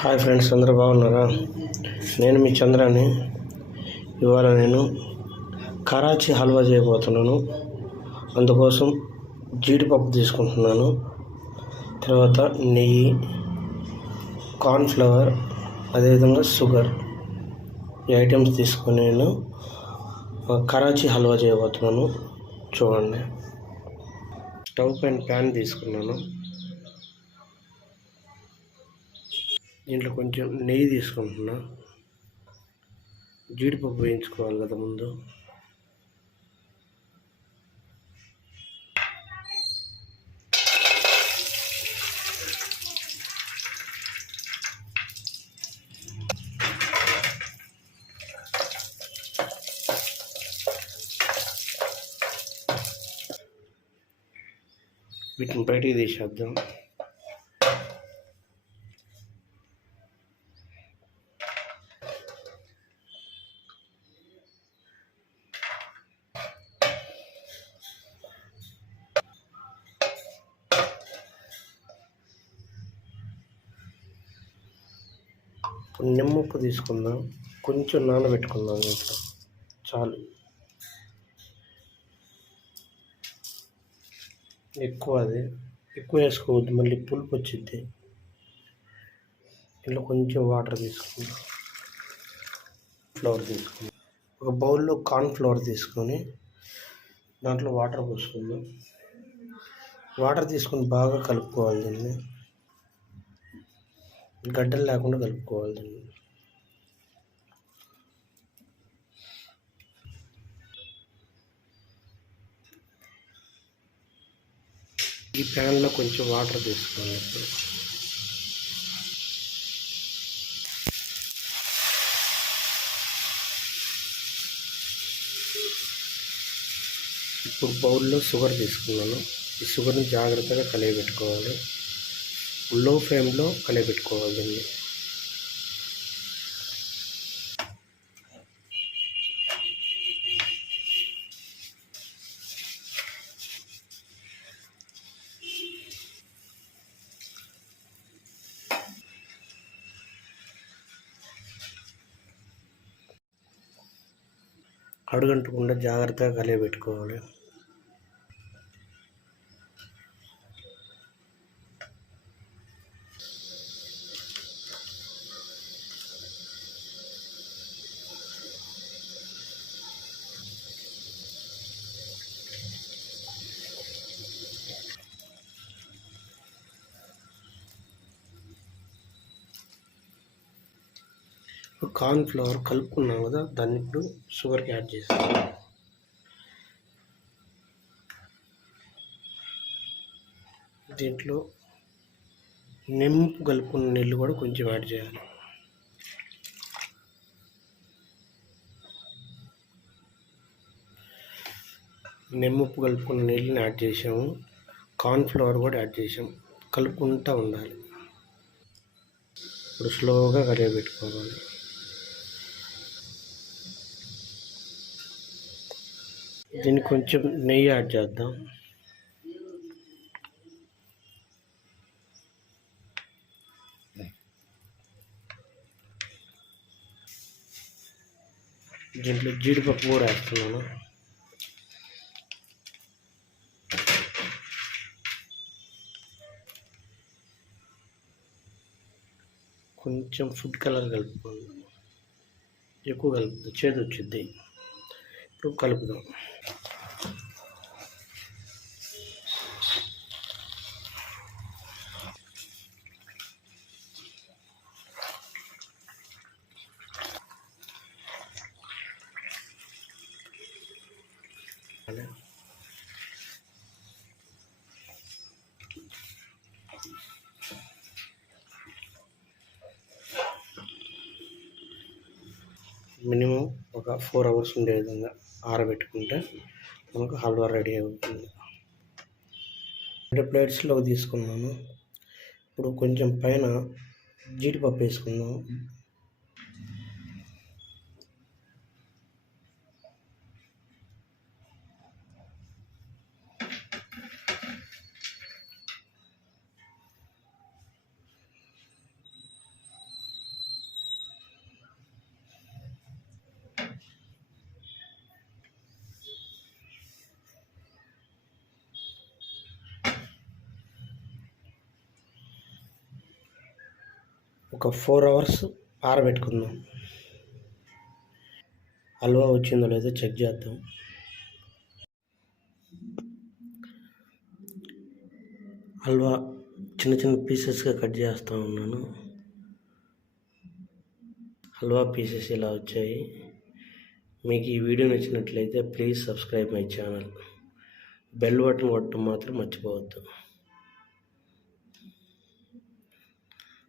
Hi friends, అందరూ బాగున్నారా? నేను మీ చంద్రాని. ఇవాళ నేను కరాచీ హల్వా చేయబోతున్నాను. అందుకోసం జీడిపప్పు తీసుకుంటున్నాను, తర్వాత నెయ్యి, కార్న్ఫ్లవర్, అదేవిధంగా షుగర్, ఈ ఐటమ్స్ తీసుకొని నేను కరాచీ హల్వా చేయబోతున్నాను. చూడండి. స్టవ్ పైన ప్యాన్ తీసుకున్నాను. దీంట్లో కొంచెం నెయ్యి తీసుకుంటున్నా. జీడిపప్పు వేయించుకోవాలి కదా ముందు. వీటిని బయటికి తీసేద్దాం. నిమ్మప్పు తీసుకుందాం, కొంచెం నానబెట్టుకుందాం. దీంట్లో చాలు, ఎక్కువ వేసుకోవద్దు, మళ్ళీ పులుపు వచ్చింది. ఇంట్లో కొంచెం వాటర్ తీసుకుందాం. ఫ్లవర్ తీసుకుందాం. ఒక బౌల్లో కార్న్ఫ్లవర్ తీసుకొని దాంట్లో వాటర్ పోసుకుందాం. వాటర్ తీసుకొని బాగా కలుపుకోవాలి. దీన్ని గడ్డలు లేకుండా కలుపుకోవాలి. దీన్ని ఈ ప్యాన్లో కొంచెం వాటర్ తీసుకోవాలి. ఇప్పుడు బౌల్లో షుగర్ తీసుకున్నాను. ఈ షుగర్ని జాగ్రత్తగా కలియబెట్టుకోవాలి. లో ఫ్లేమ్లో కలియబెట్టుకోవాలి. దీన్ని అడుగంటకుండా జాగ్రత్తగా కలియబెట్టుకోవాలి. కార్న్ఫ్లవర్ కలుపుకున్నాం కదా, దాన్ని ఇప్పుడు షుగర్కి యాడ్ చేస్తాం. దీంట్లో నిమ్మప్పు కలుపుకున్న నీళ్ళు కూడా కొంచెం యాడ్ చేయాలి. నిమ్మప్పు కలుపుకున్న నీళ్ళని యాడ్ చేసాము. కార్న్ఫ్లవర్ కూడా యాడ్ చేసాము. కలుపుకుంటూ ఉండాలి. ఇప్పుడు స్లోగా కలియబెట్టుకోవాలి. దీనికి కొంచెం నెయ్యి యాడ్ చేద్దాం. దీంట్లో జీడిపప్పు కూడా వేస్తున్నాను. కొంచెం ఫుడ్ కలర్ కలుపుకోండి. ఎక్కువ కలుపుతుంది, చేదు వచ్చింది. ఇప్పుడు కలుపుదాం. మినిమం ఒక 4 అవర్స్ ఉండే విధంగా ఆరబెట్టుకుంటే మనకు హల్వా రెడీ అవుతుంది. 2 ప్లేట్స్లో తీసుకున్నాను. ఇప్పుడు కొంచెం పైన జీడిపప్పు వేసుకుందాం. ఒక 4 అవర్స్ ఆరబెట్టుకుందాం. హల్వా వచ్చిందో లేదో చెక్ చేద్దాం. హల్వా చిన్న చిన్న పీసెస్గా కట్ చేస్తూ ఉన్నాను. హల్వా పీసెస్ ఇలా వచ్చాయి. మీకు ఈ వీడియో నచ్చినట్లయితే please subscribe my channel. Bell button కొట్టడం మాత్రం మర్చిపోవద్దు.